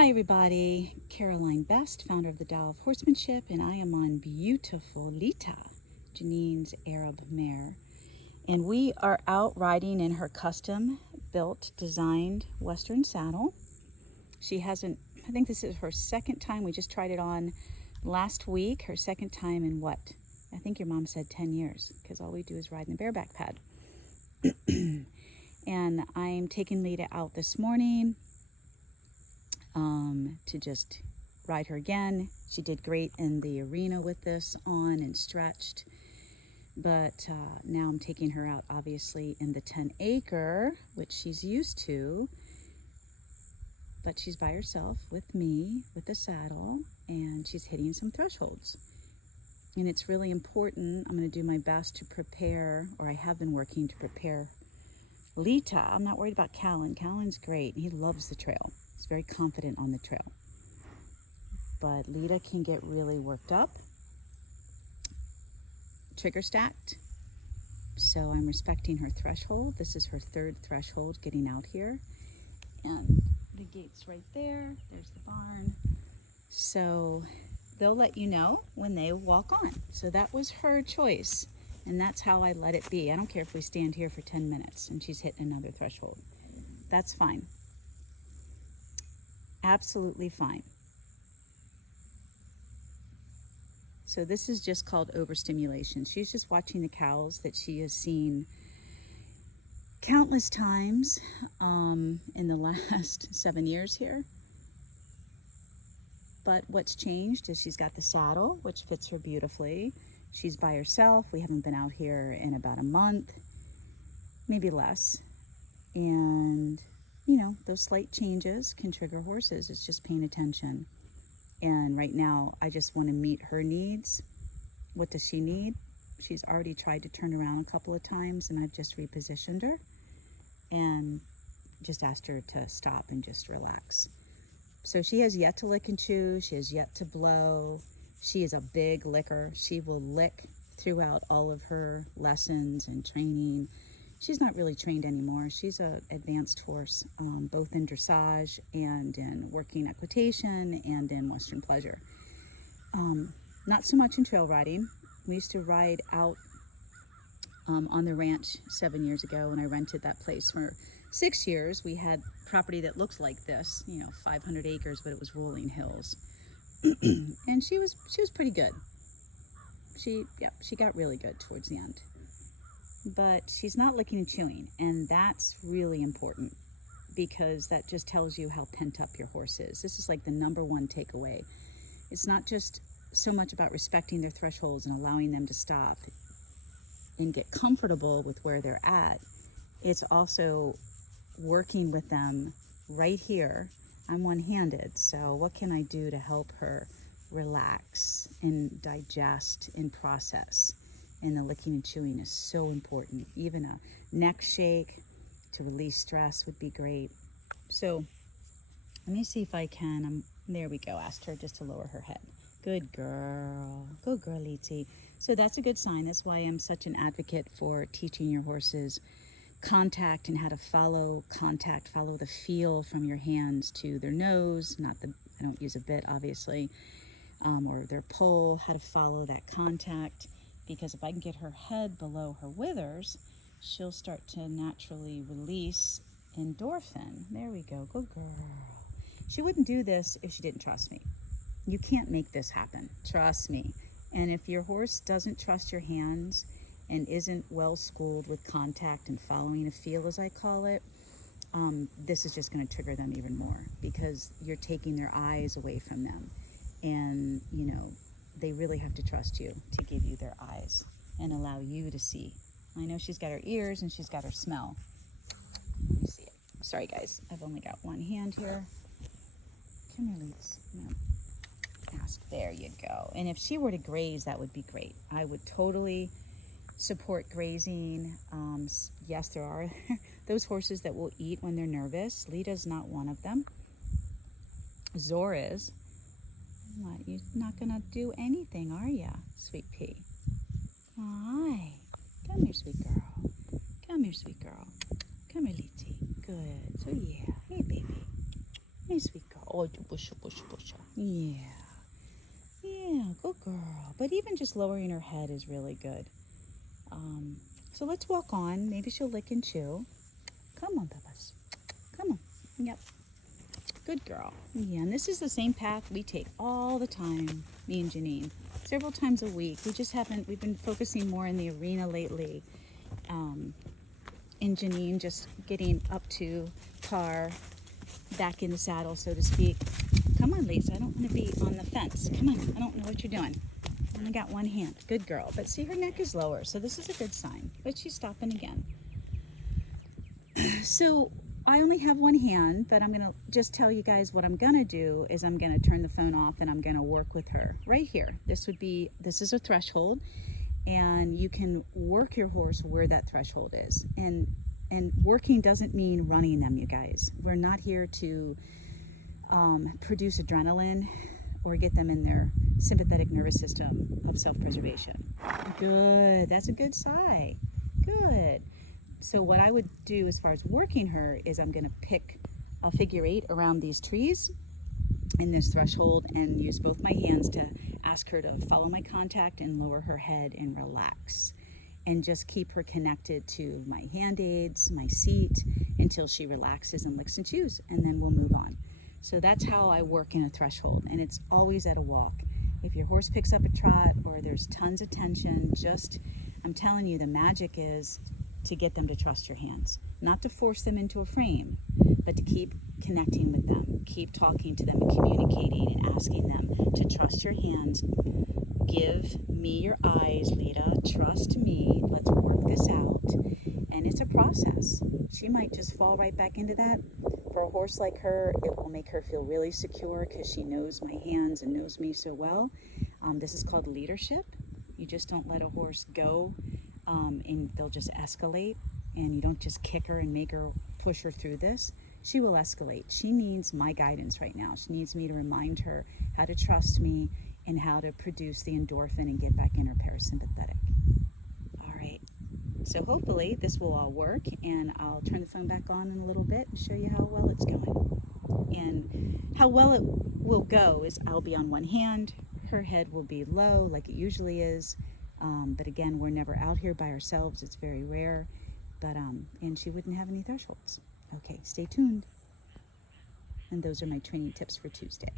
Hi everybody, Caroline Best, founder of the Tao of Horsemanship, and I am on beautiful Leeta, Janine's Arab mare. And we are out riding in her custom built, designed Western saddle. She hasn't, I think this is her second time. We just tried it on last week, her second time in what? I think your mom said 10 years, because all we do is ride in the bareback pad. And I'm taking Leeta out this morning to just ride her again. She did great in the arena with this on and stretched, but now I'm taking her out obviously in the 10-acre, which she's used to, but she's by herself with me with the saddle, and she's hitting some thresholds. And it's really important. I'm going to do my best to prepare, or I have been working to prepare Leeta. I'm not worried about Callan. Callan's great. He loves the trail. He's very confident on the trail. But Leeta can get really worked up, trigger stacked. So I'm respecting her threshold. This is her third threshold getting out here. And the gate's right there. There's the barn. So they'll let you know when they walk on. So that was her choice. And that's how I let it be. I don't care if we stand here for 10 minutes and she's hitting another threshold. That's fine. Absolutely fine. So this is just called overstimulation. She's just watching the cows that she has seen countless times in the last 7 years here. But what's changed is she's got the saddle, which fits her beautifully. She's by herself. We haven't been out here in about a month, maybe less. And, you know, those slight changes can trigger horses. It's just paying attention. And right now, I just want to meet her needs. What does she need? She's already tried to turn around a couple of times, and I've just repositioned her and just asked her to stop and just relax. So she has yet to lick and chew. She has yet to blow. She is a big licker. She will lick throughout all of her lessons and training. She's not really trained anymore. She's an advanced horse, both in dressage and in working equitation and in Western pleasure. Not so much in trail riding. We used to ride out on the ranch 7 years ago when I rented that place for 6 years. We had property that looked like this, 500 acres, but it was rolling hills. And she was pretty good. She got really good towards the end. But she's not licking and chewing, and that's really important because that just tells you how pent up your horse is. This is like the number one takeaway. It's not just so much about respecting their thresholds and allowing them to stop and get comfortable with where they're at. It's also working with them right here. I'm one-handed, so what can I do to help her relax and digest and process? And the licking and chewing is so important. Even a neck shake to release stress would be great. So let me see if I can. There we go. Asked her just to lower her head. Good girl. Good girl, Leeta. So that's a good sign. That's why I'm such an advocate for teaching your horses contact and how to follow contact, follow the feel from your hands to their nose. I don't use a bit, obviously, or their pole, how to follow that contact. Because if I can get her head below her withers, she'll start to naturally release endorphin. There we go. Good girl. She wouldn't do this if she didn't trust me. You can't make this happen. Trust me. And if your horse doesn't trust your hands and isn't well schooled with contact and following a feel, as I call it, this is just going to trigger them even more because you're taking their eyes away from them. And, they really have to trust you to give you their eyes and allow you to see. I know she's got her ears and she's got her smell. Let me see it. Sorry guys, I've only got one hand here. Come here, Leets. Ask. There you go. And if she were to graze, that would be great. I would totally support grazing. Yes, there are those horses that will eat when they're nervous. Leeta's not one of them. Zor is. What, you're not gonna do anything, are ya, sweet pea? Hi. Come here, sweet girl. Come here, sweet girl. Come here, Leeta. Good. So yeah. Hey, baby. Hey, sweet girl. Oh, push, push, push. Yeah. Yeah, good girl. But even just lowering her head is really good. So let's walk on. Maybe she'll lick and chew. Come on, Peppers. Come on. Yep. Good girl. Yeah, and this is the same path we take all the time, me and Janine. Several times a week. We've been focusing more in the arena lately. And Janine just getting up to par, back in the saddle, so to speak. Come on, Lisa. I don't want to be on the fence. Come on. I don't know what you're doing. I only got one hand. Good girl. But see, her neck is lower, so this is a good sign. But she's stopping again. So I only have one hand, but I'm going to just tell you guys what I'm going to do is I'm going to turn the phone off and I'm going to work with her right here. This is a threshold, and you can work your horse where that threshold is. And working doesn't mean running them, you guys. We're not here to produce adrenaline or get them in their sympathetic nervous system of self-preservation. Good. That's a good sigh. Good. So what I would do as far as working her is I'm going to pick a figure 8 around these trees in this threshold and use both my hands to ask her to follow my contact and lower her head and relax. And just keep her connected to my hand aids, my seat, until she relaxes and licks and chews, and then we'll move on. So that's how I work in a threshold, and it's always at a walk. If your horse picks up a trot or there's tons of tension, I'm telling you, the magic is to get them to trust your hands. Not to force them into a frame, but to keep connecting with them, keep talking to them and communicating and asking them to trust your hands. Give me your eyes, Leeta. Trust me. Let's work this out. And it's a process. She might just fall right back into that. For a horse like her, it will make her feel really secure because she knows my hands and knows me so well. This is called leadership. You just don't let a horse go and they'll just escalate. And you don't just kick her and make her push her through this. She will escalate. She needs my guidance right now. She needs me to remind her how to trust me and how to produce the endorphin and get back in her parasympathetic. All right. So hopefully this will all work, and I'll turn the phone back on in a little bit and show you how well it's going. And how well it will go is I'll be on one hand, her head will be low like it usually is. But again, we're never out here by ourselves. It's very rare. But and she wouldn't have any thresholds. Okay, stay tuned. And those are my training tips for Tuesday.